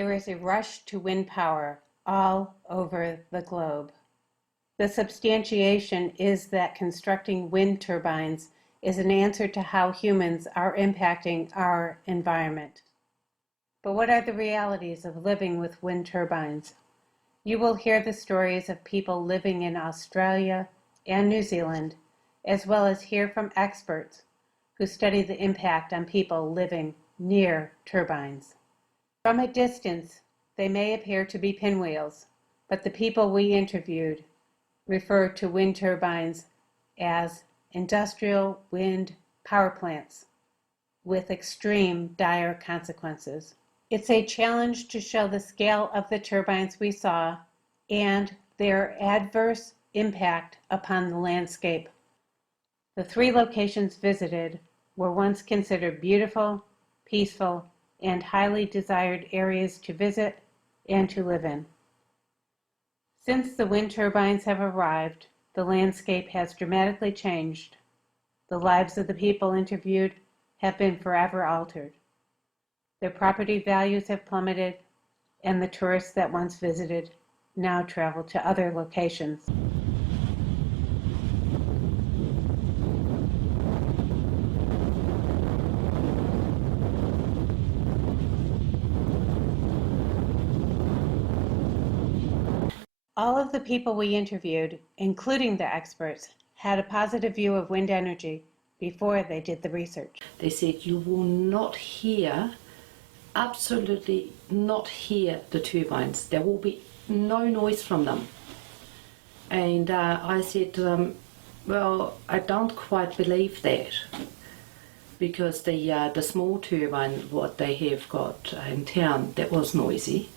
There is a rush to wind power all over the globe. The substantiation is that constructing wind turbines is an answer to how humans are impacting our environment. But what are the realities of living with wind turbines? You will hear the stories of people living in Australia and New Zealand, as well as hear from experts who study the impact on people living near turbines. From a distance, they may appear to be pinwheels, but the people we interviewed refer to wind turbines as industrial wind power plants with extreme dire consequences. It's a challenge to show the scale of the turbines we saw and their adverse impact upon the landscape. The 3 locations visited were once considered beautiful, peaceful, and highly desired areas to visit and to live in. Since the wind turbines have arrived, the landscape has dramatically changed. The lives of the people interviewed have been forever altered. Their property values have plummeted, and the tourists that once visited now travel to other locations. All of the people we interviewed, including the experts, had a positive view of wind energy before they did the research. They said you will not hear, absolutely not hear the turbines. There will be no noise from them. And I said to them, well, I don't quite believe that, because the small turbine, what they have got in town, that was noisy,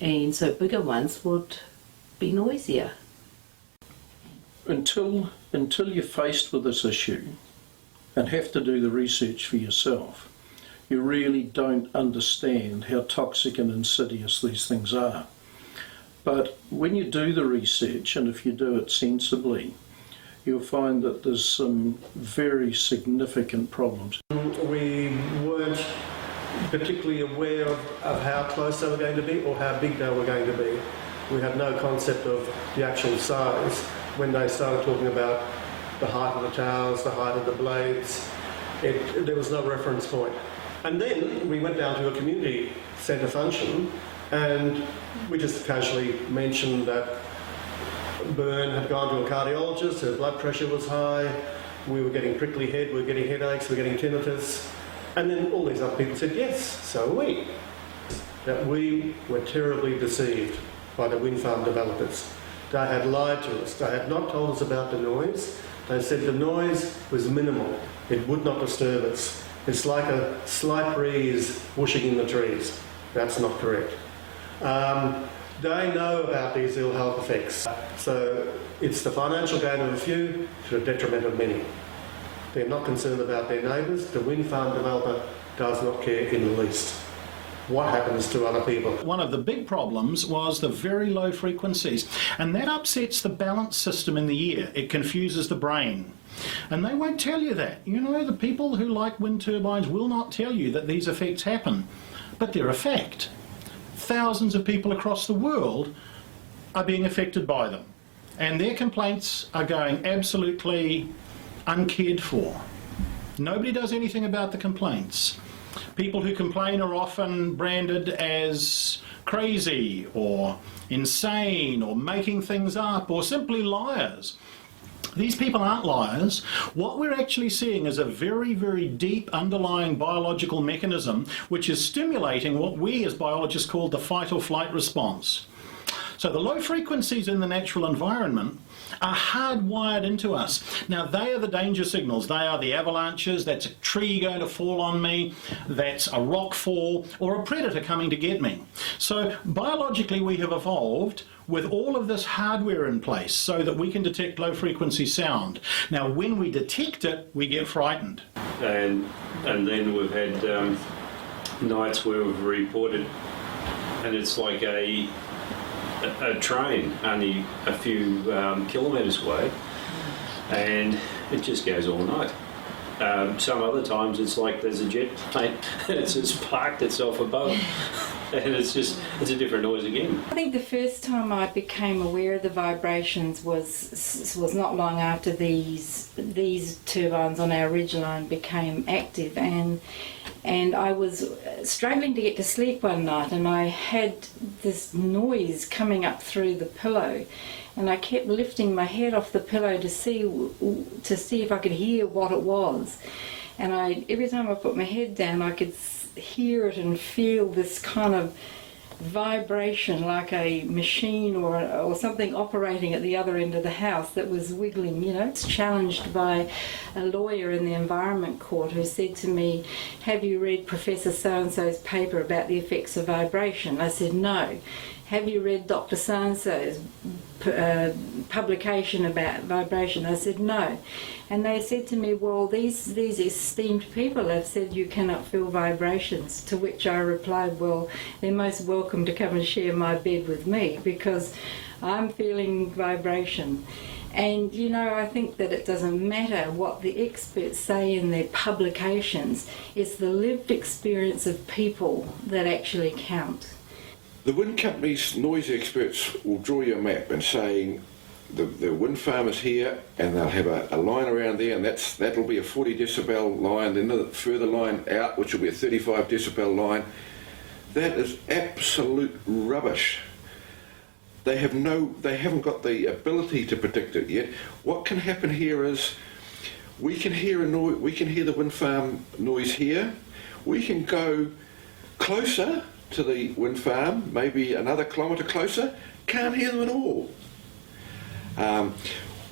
and so bigger ones would be noisier. Until you're faced with this issue and have to do the research for yourself, you really don't understand how toxic and insidious these things are. But when you do the research, and if you do it sensibly, you'll find that there's some very significant problems. We weren't particularly aware of how close they were going to be or how big they were going to be. We had no concept of the actual size. When they started talking about the height of the towers, the height of the blades, there was no reference point. And then we went down to a community centre function, and we just casually mentioned that Bern had gone to a cardiologist, her blood pressure was high, we were getting prickly head, we were getting headaches, we were getting tinnitus, and then all these other people said, yes, so are we. That we were terribly deceived by the wind farm developers. They had lied to us. They had not told us about the noise. They said the noise was minimal. It would not disturb us. It's like a slight breeze whooshing in the trees. That's not correct. They know about these ill health effects. So it's the financial gain of a few to the detriment of many. They're not concerned about their neighbours. The wind farm developer does not care in the least what happens to other people. One of the big problems was the very low frequencies, and that upsets the balance system in the ear. It confuses the brain. And they won't tell you that. You know, the people who like wind turbines will not tell you that these effects happen, but they're a fact. Thousands of people across the world are being affected by them, and their complaints are going absolutely uncared for. Nobody does anything about the complaints. People who complain are often branded as crazy or insane or making things up or simply liars. These people aren't liars. What we're actually seeing is a very, very deep underlying biological mechanism which is stimulating what we as biologists call the fight or flight response. So the low frequencies in the natural environment are hardwired into us. Now they are the danger signals. They are the avalanches, that's a tree going to fall on me, that's a rock fall, or a predator coming to get me. So biologically we have evolved with all of this hardware in place so that we can detect low frequency sound. Now when we detect it, we get frightened. And then we've had nights where we've reported, and it's like a train only a few kilometres away, and it just goes all night. Some other times it's like there's a jet plane, it's just parked itself above. and it's a different noise again. I think the first time I became aware of the vibrations was not long after these turbines on our ridgeline became active, and I was struggling to get to sleep one night, and I had this noise coming up through the pillow, and I kept lifting my head off the pillow to see if I could hear what it was, and every time I put my head down I could hear it and feel this kind of vibration like a machine or something operating at the other end of the house that was wiggling, you know. It's challenged by a lawyer in the Environment Court who said to me, have you read Professor so-and-so's paper about the effects of vibration? I said, no. Have you read Dr. so-and-so's publication about vibration? I said, no. And they said to me, well, these esteemed people have said you cannot feel vibrations, to which I replied, well, they're most welcome to come and share my bed with me because I'm feeling vibration. And, you know, I think that it doesn't matter what the experts say in their publications, it's the lived experience of people that actually count. The wind company's noise experts will draw you a map and saying the wind farm is here, and they'll have a line around there, and that'll be a 40 decibel line, then the further line out, which will be a 35 decibel line. That is absolute rubbish. They haven't got the ability to predict it yet. What can happen here is we can hear the wind farm noise here. We can go closer to the wind farm, maybe another kilometre closer, can't hear them at all.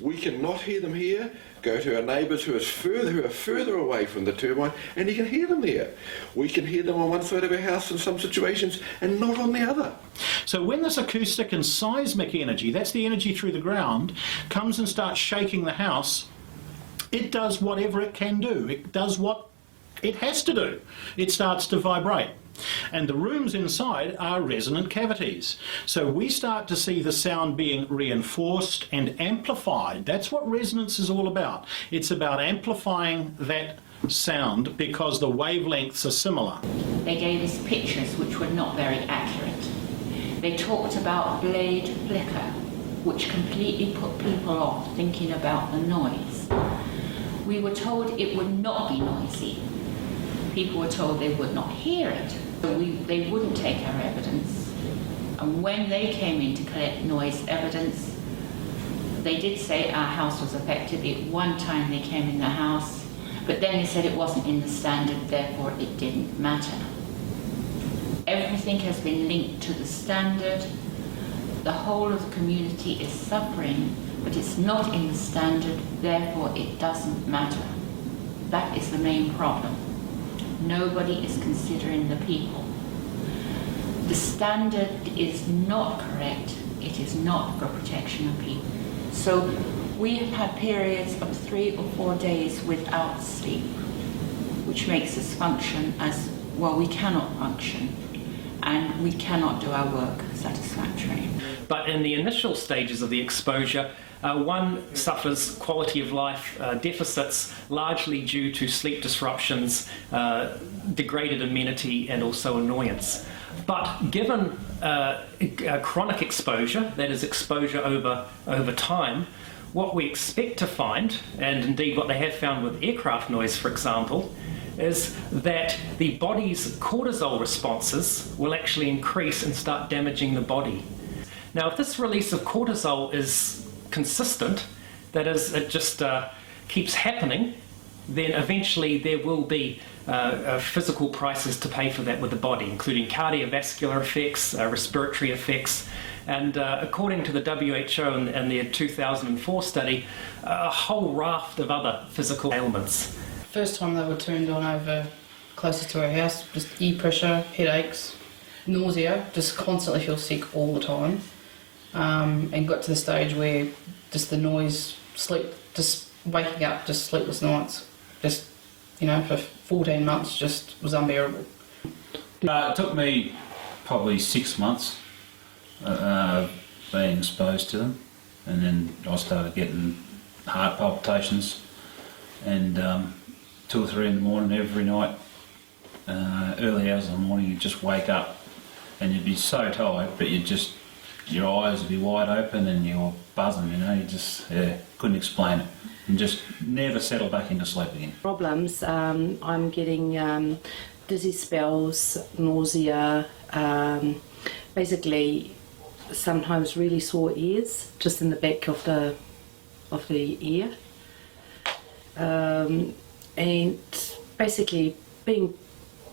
We can not hear them here, go to our neighbours who are further away from the turbine, and you can hear them there. We can hear them on one side of our house in some situations and not on the other. So when this acoustic and seismic energy, that's the energy through the ground, comes and starts shaking the house, it does whatever it can do. It does what it has to do. It starts to vibrate. And the rooms inside are resonant cavities. So we start to see the sound being reinforced and amplified. That's what resonance is all about. It's about amplifying that sound because the wavelengths are similar. They gave us pictures which were not very accurate. They talked about blade flicker, which completely put people off thinking about the noise. We were told it would not be noisy. People were told they would not hear it. They wouldn't take our evidence. And when they came in to collect noise evidence, they did say our house was affected. At one time they came in the house, but then they said it wasn't in the standard, therefore it didn't matter. Everything has been linked to the standard. The whole of the community is suffering, but it's not in the standard, therefore it doesn't matter. That is the main problem. Nobody is considering the people. The standard is not correct. It is not for protection of people. So we have had periods of 3 or 4 days without sleep, which makes us function as, well, we cannot function and we cannot do our work satisfactorily. But in the initial stages of the exposure, one suffers quality of life deficits largely due to sleep disruptions, degraded amenity and also annoyance. But given chronic exposure, that is exposure over time, what we expect to find, and indeed what they have found with aircraft noise for example, is that the body's cortisol responses will actually increase and start damaging the body. Now if this release of cortisol is consistent, that is, it just keeps happening, then eventually there will be physical prices to pay for that with the body, including cardiovascular effects, respiratory effects, and according to the WHO and their 2004 study, a whole raft of other physical ailments. First time they were turned on over closer to our house, just ear pressure, headaches, nausea, just constantly feel sick all the time. And got to the stage where just the noise, sleep, just waking up, just sleepless nights, just, you know, for 14 months just was unbearable. It took me probably 6 months being exposed to them, and then I started getting heart palpitations, and 2 or 3 in the morning every night, early hours in the morning you just wake up and you'd be so tired, but your eyes would be wide open and you're buzzing, you just couldn't explain it. And just never settle back into sleep again. Problems, I'm getting dizzy spells, nausea, basically sometimes really sore ears, just in the back of the ear. And basically being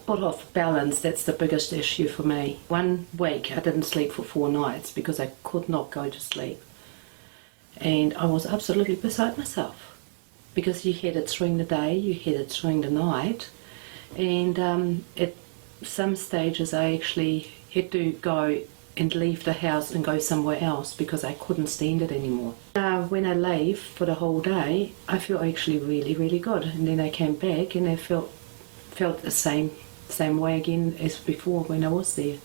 put off balance, that's the biggest issue for me. 1 week I didn't sleep for 4 nights because I could not go to sleep. And I was absolutely beside myself because you had it during the day, you had it during the night. And at some stages I actually had to go and leave the house and go somewhere else because I couldn't stand it anymore. When I leave for the whole day, I feel actually really, really good. And then I came back and I felt the same way again as before when I was there.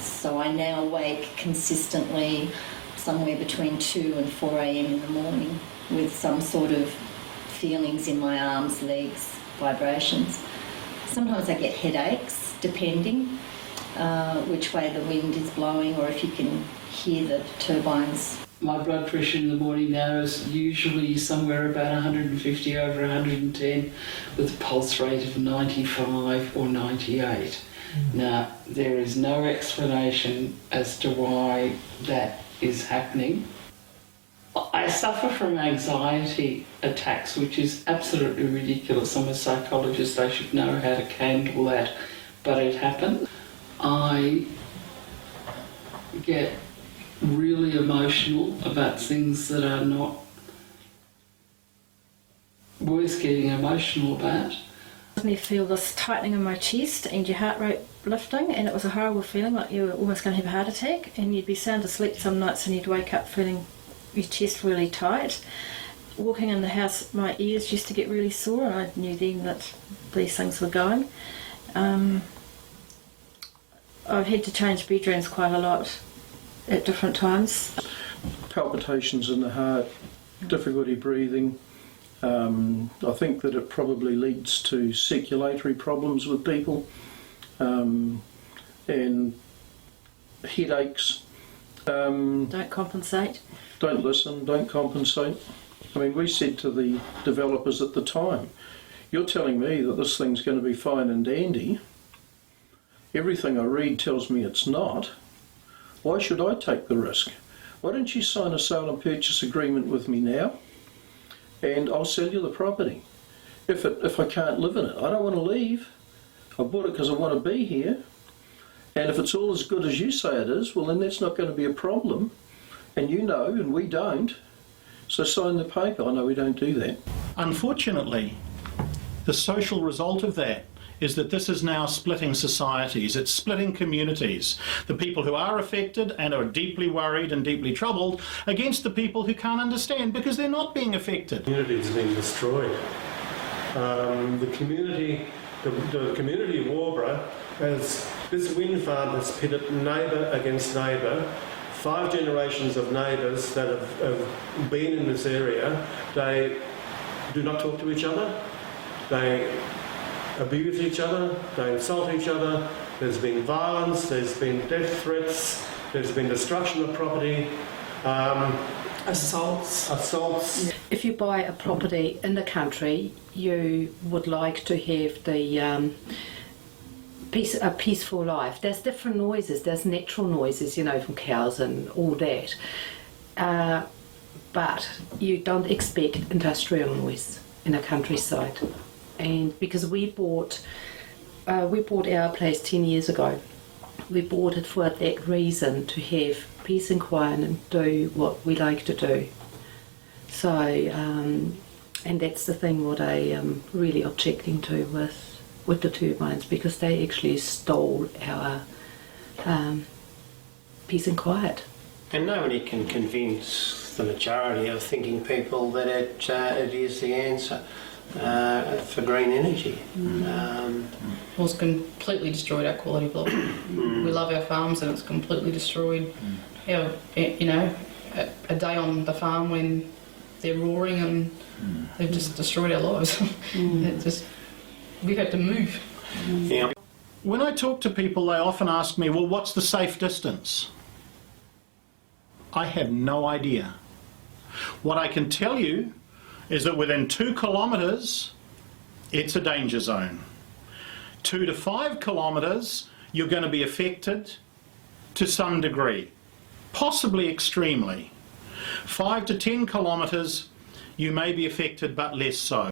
So I now wake consistently somewhere between 2 and 4 a.m. in the morning with some sort of feelings in my arms, legs, vibrations. Sometimes I get headaches, depending which way the wind is blowing or if you can hear the turbines. My blood pressure in the morning now is usually somewhere about 150 over 110 with a pulse rate of 95 or 98. Now, there is no explanation as to why that is happening. I suffer from anxiety attacks, which is absolutely ridiculous. I'm a psychologist, I should know how to handle that, but it happens. I get really emotional about things that are not worth getting emotional about. You feel this tightening in my chest and your heart rate lifting, and it was a horrible feeling, like you were almost going to have a heart attack, and you'd be sound asleep some nights and you'd wake up feeling your chest really tight. Walking in the house, my ears used to get really sore, and I knew then that these things were going. I've had to change bedrooms quite a lot at different times. Palpitations in the heart, difficulty breathing. I think that it probably leads to circulatory problems with people, and headaches. Don't compensate. Don't listen, don't compensate. I mean, we said to the developers at the time, you're telling me that this thing's going to be fine and dandy. Everything I read tells me it's not. Why should I take the risk? Why don't you sign a sale and purchase agreement with me now, and I'll sell you the property. If I can't live in it, I don't want to leave. I bought it because I want to be here. And if it's all as good as you say it is, well then that's not going to be a problem. And you know, and we don't. So sign the paper. I know we don't do that. Unfortunately, the social result of that is that this is now splitting societies, it's splitting communities. The people who are affected and are deeply worried and deeply troubled against the people who can't understand because they're not being affected. The community has been destroyed. The community of Warborough, this wind farm has pitted neighbour against neighbour. 5 generations of neighbours that have been in this area, they do not talk to each other. They abuse each other, they insult each other, there's been violence, there's been death threats, there's been destruction of property, assaults. If you buy a property in the country, you would like to have the a peaceful life. There's different noises, there's natural noises, from cows and all that, but you don't expect industrial noise in a countryside. And because we bought our place 10 years ago, we bought it for that reason, to have peace and quiet and do what we like to do. So, and that's the thing what I am really objecting to with the turbines, because they actually stole our peace and quiet. And nobody can convince the majority of thinking people that it is the answer for green energy. Well, it's completely destroyed our quality of life. We love our farms and it's completely destroyed our, a day on the farm when they're roaring and they've just destroyed our lives. We've had to move. Yeah. when I talk to people, they often ask me, well, what's the safe distance? I have no idea. What I can tell you is that within 2 kilometres, it's a danger zone. 2 to 5 kilometres, you're going to be affected to some degree, possibly extremely. 5 to 10 kilometres, you may be affected, but less so.